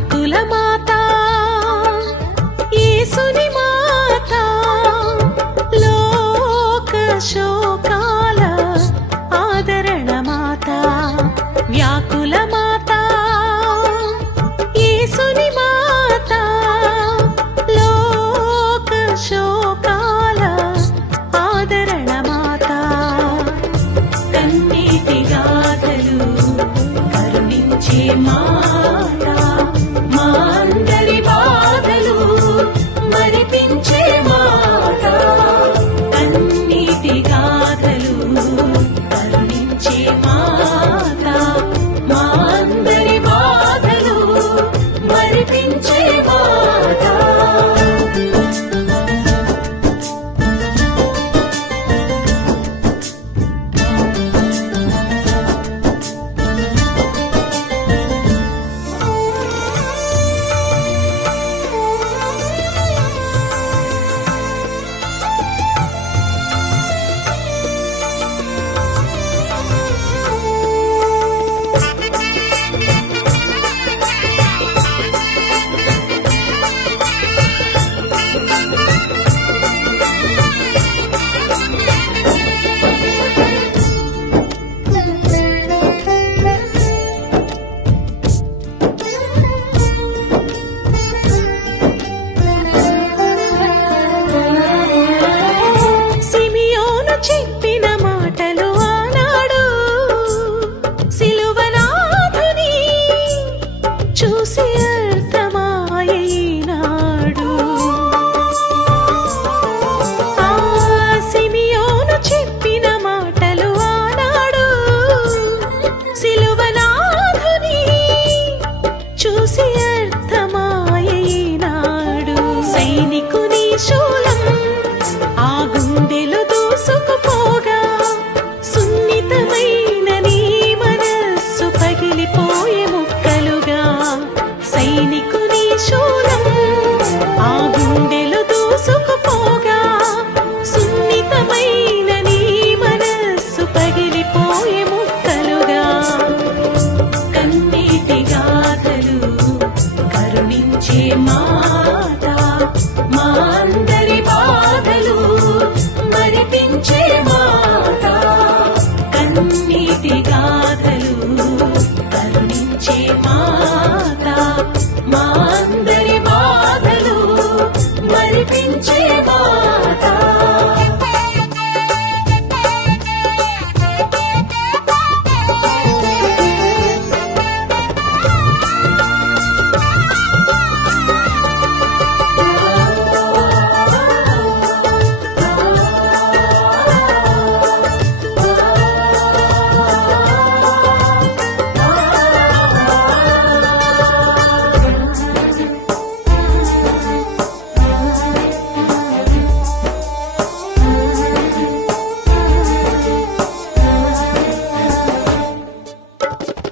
వ్యాకుల మాత యేసుని మాత లోక శోకాల ఆదరణ మాత వ్యాకుల మాత యేసుని మాత లోక శోకాల ఆదరణ మాత కన్నీటి గాథలు కరుణించే మాత మా అందరి బాధలు మరిపించే మాత కన్నీటి గాథలు కరుణించే మాత మా అందరి బాధలు మరిపించే మాత చెప్పిన మాటలు ఆనాడు సిలువనాథుని చూసి అర్థమాయనాడు ఆ సిమియోను చెప్పిన మాటలు ఆనాడు సిలువనాథుని చూసి అర్థమాయనాడు సైనికుని శూలం ఆ గుండెలు దూసుకుపోగా సున్నితమైన నీ మనస్సు పగిలిపోయే ముక్కలుగా సైనికుని శూలం ఆ గుండెలు దూసుకుపోగా సున్నితమైన నీ మనస్సు పగిలిపోయే ముక్కలుగా కన్నీటి గాథలు కరుణించే మాత మా అందరి బాధలు మరిపించే మాత కన్నీటి గాథలు కరుణించే మాత మా అందరి బాధలు మరిపించే మాత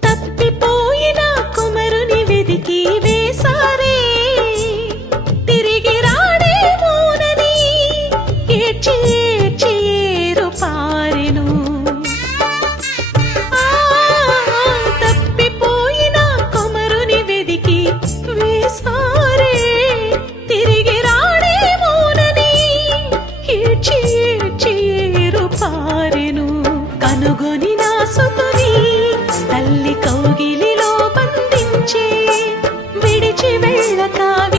తప్పిపోయిన కుమరుని వెదికి వేసారే తిరిగి రాడేమోనని ఏడ్చి ఏడ్చి ఏరు పారెను తప్పిపోయిన కుమరుని వెదికి వేసారే తిరిగి రాడేమోనని ఏడ్చి ఏడ్చి ఏరు పారెను కనుగొని నా సుతుని తల్లి కౌగిలిలో బంధించి విడిచి వెళ్ళక